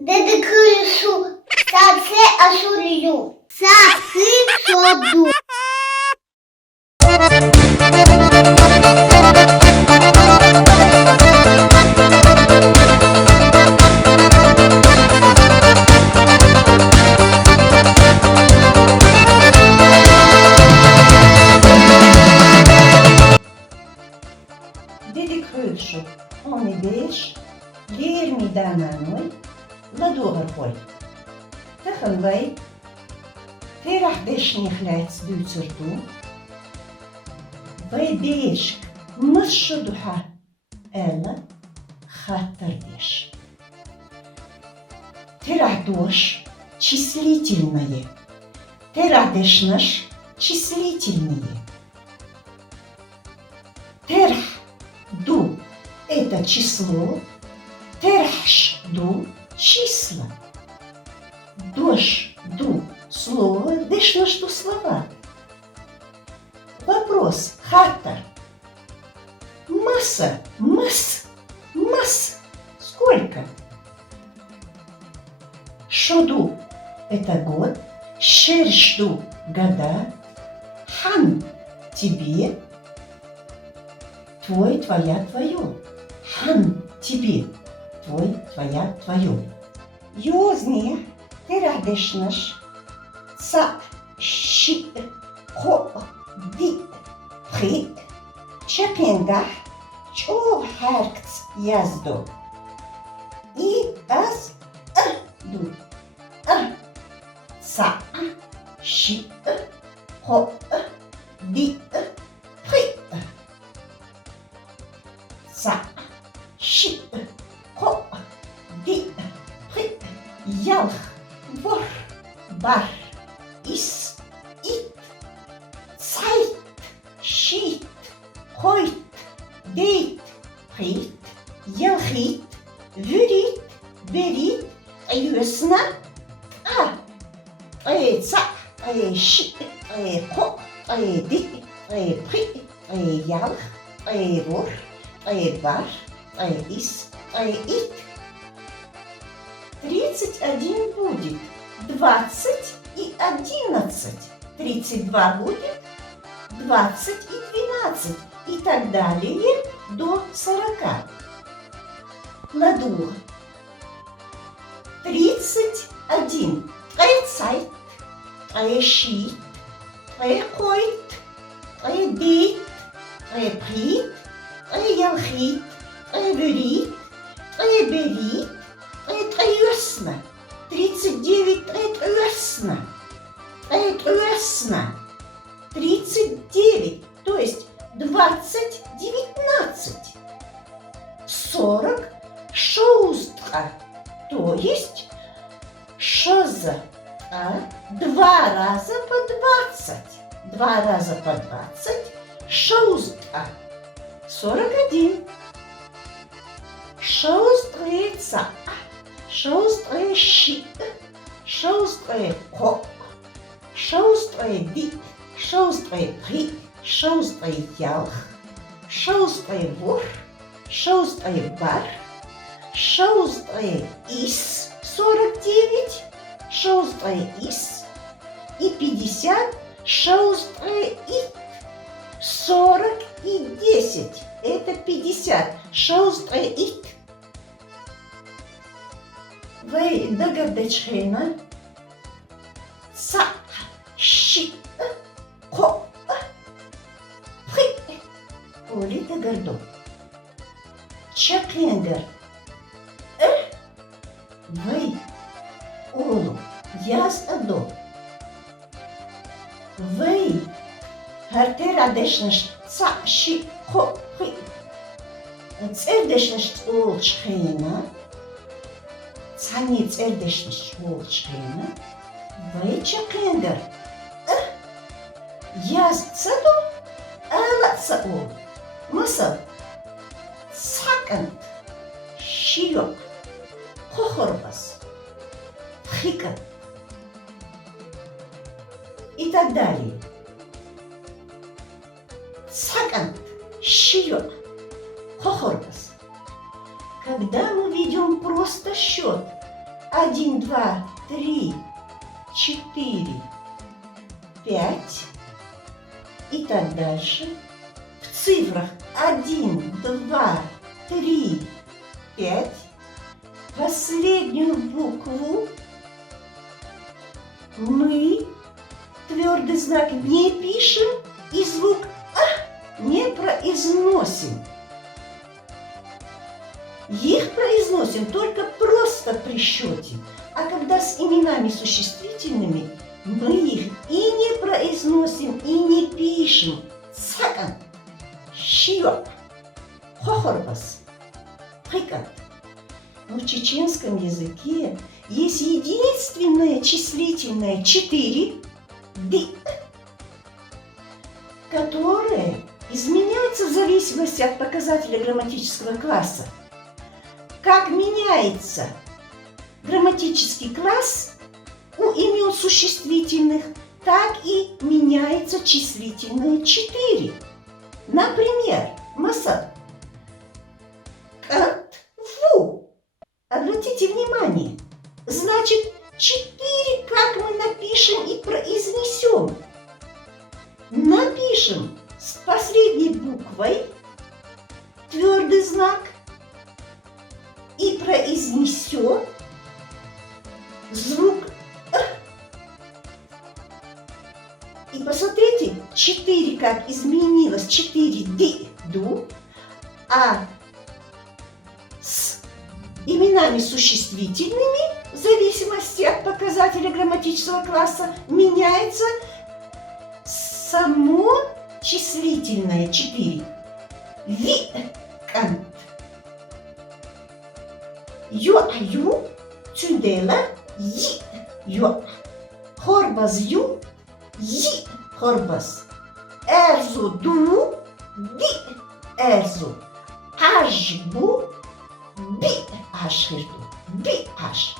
Деди кришу, саце асулю, сахи соду. Деди Крюшу, он идеш, leer me daarna nooit, la doorgooi. Tegen wij, terach deshni glijds duitser toe, wij beesk, musje duha, ella, хаттер деш. Терах дош, числительное, терах дешнаш, числительные. Терх ду – это число, терхш ду – числа. Дош ду – слово, дешнаш ду – слова. Вопрос. Хаттер. Масса. Масс. Сколько? Шоду – это год. Шершду – года. Хан – тебе. Твой, твоя, твое. Хан – тебе. Твой, твоя, твое. Йозни – терах дешнаш. Ца – ши – хо – ди – при. Чапенгах – чо харкц язду. И аз – ду. Ца – ши – хо – ди – при. Ца – ши – хо – ди – при. Ялх – вор – бар – ис – ит. Цайт – шит – хойт – дейт – прит. Ялхит – вюрит – берит – юсна – а. Ца – ши – хо – ди – при. Ялх – вор – бар – ис – ит. 31 будет 20 и 11. 32 будет 20 и 12. И так далее до 40. Ладур. 31. Цайт. Шит. Хойт. Дейт. Прит. Ялхит. Вюрит. Берит. Трёсна. 39 трёсна. 39, то есть 20, 19. 40 шоустра, то есть шоза, 2 раза по 20. 2 раза по 20 шоустра. 41. Шоустреца. Шоустре ши, шоустре хо, шоустре ди, шоустре при, шоустре ялх, шоустре вор, шоустре бар, шоустре ис 49, шоустре ис и 50, шоустре ит. 40 и 10 – это 50, шоустре ит. Вей дагардечхена, ца, ши, хо, при, оли дагардо. Чакенгер, вей, олу, яз адо. Вей, хартера дешнаш, ца, ши, хо, при. Цер дешнаш олчхена. Цани цердешниш волчхена, вейчакендер. Яз цаду, ала цаол. Мысл. Цакант, шиёк, хохорбас, хикат. И так далее. Цакант, шиёк, хохорбас. Когда мы ведем просто счет, 1, 2, 3, 4, 5 и так дальше. В цифрах 1, 2, 3, 5 последнюю букву мы твердый знак не пишем и звук «а» не произносим. Их произносим только просто при счете, а когда с именами существительными, мы их и не произносим, и не пишем. Цакан, щиоп, хохорбас, прикат. Но в чеченском языке есть единственное числительное 4 «ди», которое изменяется в зависимости от показателя грамматического класса. Как меняется грамматический класс у имен существительных, так и меняется числительное 4. Например, маса, кант, ву. Обратите внимание, значит 4, как мы напишем и произнесем. Напишем с последней буквой твердый знак и произнесем звук «р». И посмотрите, 4 как изменилось, 4 «ди», «ду», а с именами существительными, в зависимости от показателя грамматического класса, меняется само числительное 4. Ви, кант. Ю, цюдела, yi, ю. Хорбаз, ю, yi, хорбаз. Эрзу, ду, ди, эрзу. Аж, бу, би, аж, хирду, би, аж.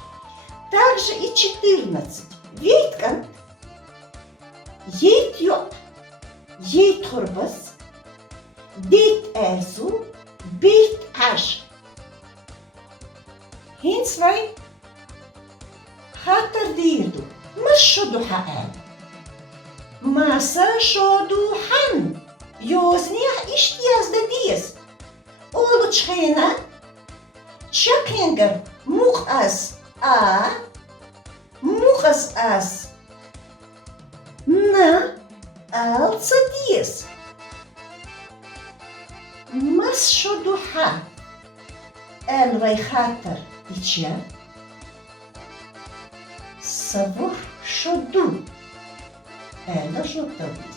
Также и 14. Вейт, кант. Ейт, ю, ейт, хорбаз. Дейт, эрзу, бейт, аж. هين zwei خاطر ديردو مش شدو حقان مسا شدو حن يوزنيح اشتياز دا ديز اولو تشخينا تشاكينجر مقاس مقاس اس نا الصا ديز مس شدو حن الوي خاطر İçe, savur şodu, ela jotavi,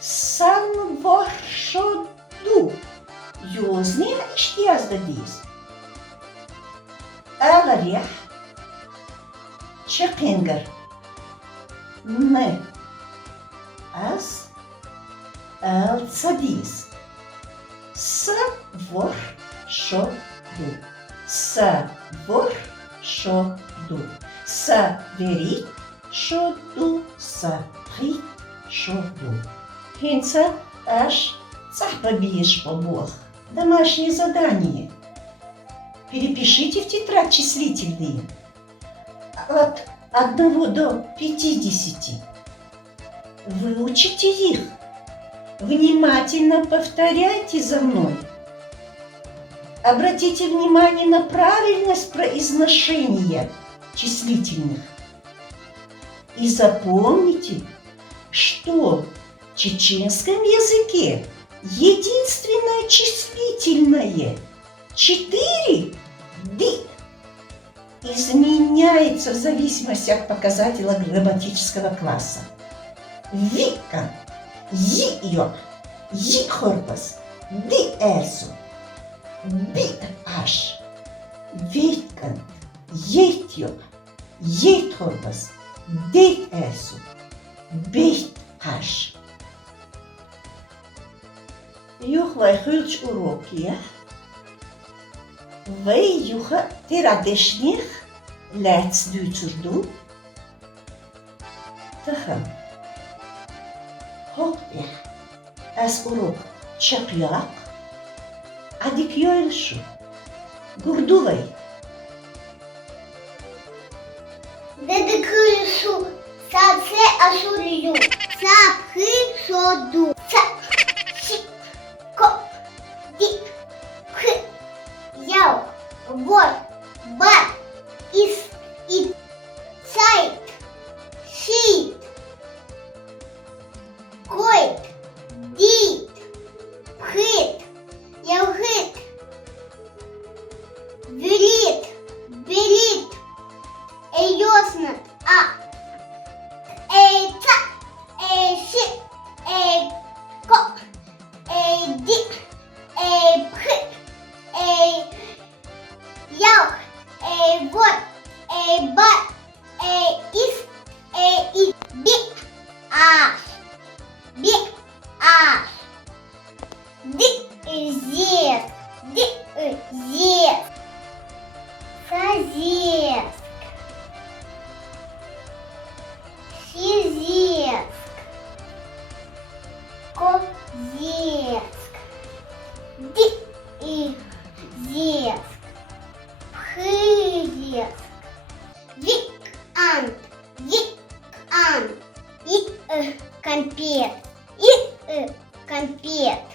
sanvor şodu, yozniya iştiyaz da diz. Ela riyah, çekinger, ne, az, el sadiz, savor şodu. Savor şodu. Saverit şodu. Saprit şоду. Хинца аж побьешь по бог. Домашнее задание. Перепишите в тетрадь числительные. От 1 до 50. Выучите их. Внимательно повторяйте за мной. Обратите внимание на правильность произношения числительных. И запомните, что в чеченском языке единственное числительное 4 «ди» изменяется в зависимости от показателя грамматического класса. Вика, йо, хорбас, ди эрсу. Бит аш, вейткан, ейтьо, ейтхорбас, дейт эрсу, бейт аш. Юхвай хылч уроки, вей юха тирадешних лец дүйцурду. Тахам. Хоп я, аз урок чапляк. Adik yoylşu, gurduvay. Деди крису, саце асулю, сапхи соду, са, ші, ко, ді, пхи, яу, вор, бар, іс, іт, сайт, шіт, койт, діт, пхит, явгит, віліт, біліт, ейоснат, а, ейца, ейші, ейко, ейді, ейпхи, ейяв, ейвор, ейбар, ейіс, ейіт, біаш, біаш, дізєс, дізєс, сазєс, сізєск, козєск, дізєск, пхиєск, вікант, вікант, конфет, конфет.